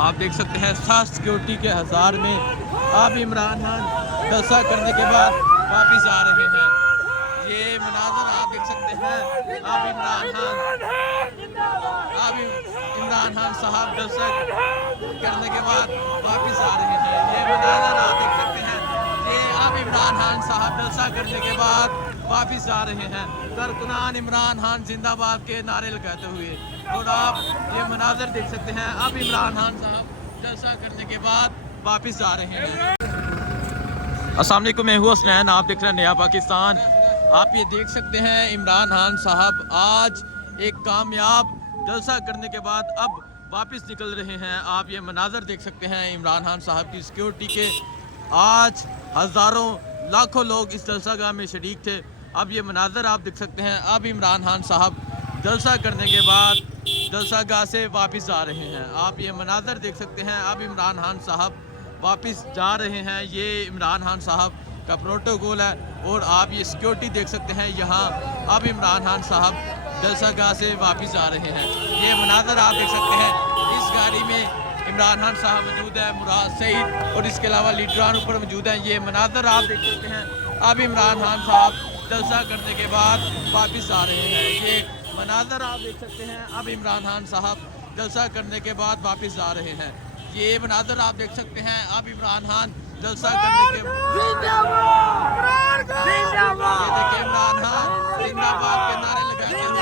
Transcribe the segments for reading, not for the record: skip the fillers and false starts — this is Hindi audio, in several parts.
आप देख सकते हैं साथ सिक्योरिटी के हज़ार में अब इमरान खान जलसा करने के बाद वापस आ रहे हैं। ये मनाज़र आप देख सकते हैं। अब इमरान खान साहब जलसा करने के बाद वापस आ रहे हैं। ये मनाज़र आप देख सकते हैं। ये अब इमरान खान साहब जलसा करने के बाद वापस आ रहे हैं। कारकुनान इमरान खान जिंदाबाद के नारे लगाते हुए। और आप ये मनाज़र देख सकते हैं। अब इमरान खान साहब जलसा करने के बाद वापस आ रहे हैं। अस्सलाम वालेकुम, मैं हूँ हसनैन, आप देख रहे हैं नया पाकिस्तान। आप ये देख सकते हैं इमरान खान साहब आज एक कामयाब जलसा करने के बाद अब वापस निकल रहे हैं। आप ये मनाज़र देख सकते हैं इमरान खान साहब की सिक्योरिटी के। आज हज़ारों लाखों लोग इस जलसागाह में शरीक थे। अब ये मनाज़र आप देख सकते हैं। अब इमरान खान साहब जलसा करने के बाद जलसागाह से वापस आ रहे हैं। आप ये मनाज़र देख सकते हैं। अब इमरान खान साहब वापस जा रहे हैं। ये इमरान खान साहब का प्रोटोकॉल है। और आप ये सिक्योरिटी देख सकते हैं यहाँ। अब इमरान खान साहब जलसागाह से वापस आ रहे हैं। ये मनाज़र आप देख सकते हैं। इस गाड़ी में इमरान खान साहब मौजूद है, मुराद सईद और इसके अलावा लीडरान ऊपर मौजूद हैं। ये मनाज़र आप देख सकते हैं। अब इमरान खान साहब जलसा करने के बाद वापस आ रहे हैं। ये मनाज़र आप देख सकते हैं। अब इमरान खान साहब जलसा करने के बाद वापस आ रहे हैं। ये मनाज़र आप देख सकते हैं। अब इमरान खान जलसा करने के बाद इमरान खान जिंदाबाद के नारे लगाते हुए।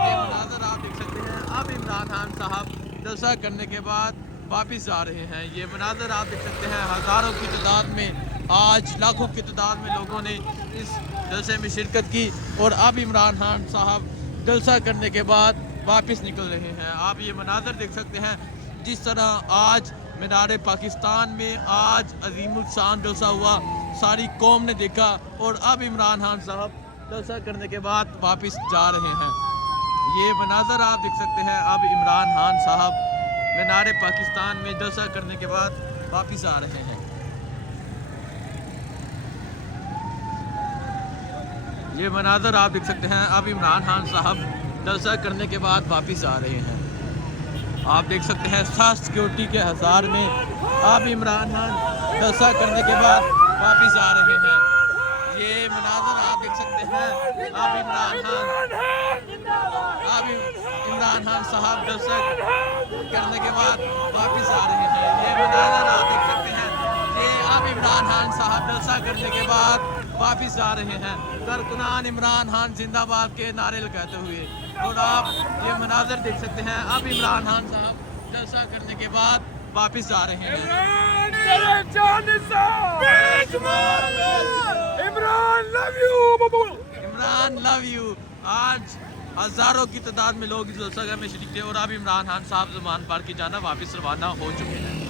ये मनाज़र आप देख सकते हैं। अब इमरान खान साहब जलसा करने के बाद वापस आ रहे हैं। ये मनाज़र आप देख सकते हैं। हज़ारों की तादाद में, आज लाखों की तादाद में लोगों ने इस जलसे में शिरकत की। और अब इमरान खान साहब जलसा करने के बाद वापस निकल रहे हैं। आप ये मनाज़र देख सकते हैं। जिस तरह आज मीनार पाकिस्तान में आज अजीमुल शान जलसा हुआ, सारी कौम ने देखा। और अब इमरान खान साहब जलसा करने के बाद वापस जा रहे हैं। ये मनाज़र आप देख सकते हैं। अब इमरान खान साहब मीनार पाकिस्तान में जलसा करने के बाद वापस आ रहे हैं। ये मनाज़र आप देख सकते हैं। अब इमरान खान साहब जलसा करने के बाद वापस आ रहे हैं। आप देख सकते हैं साथ सिक्योरिटी के हज़ार में अब इमरान खान जलसा करने के बाद वापस आ रहे हैं। ये मनाज़र आप देख सकते हैं। अब इमरान खान साहब जलसा करने के बाद वापस आ रहे हैं। ये मनाज़र आप देख सकते हैं। ये अब इमरान खान साहब जलसा करने के बाद वापस आ रहे हैं। कारकुनान इमरान खान जिंदाबाद के नारे लगाते हुए। और आप ये मनाज़र देख सकते हैं। अब इमरान खान साहब जलसा करने के बाद वापस आ रहे हैं। Imran love you. आज हज़ारों की तादाद में लोग इस जलसागाह में शरीक थे। और अब इमरान खान साहब ज़ुबान पार की जाना वापस रवाना हो चुके हैं।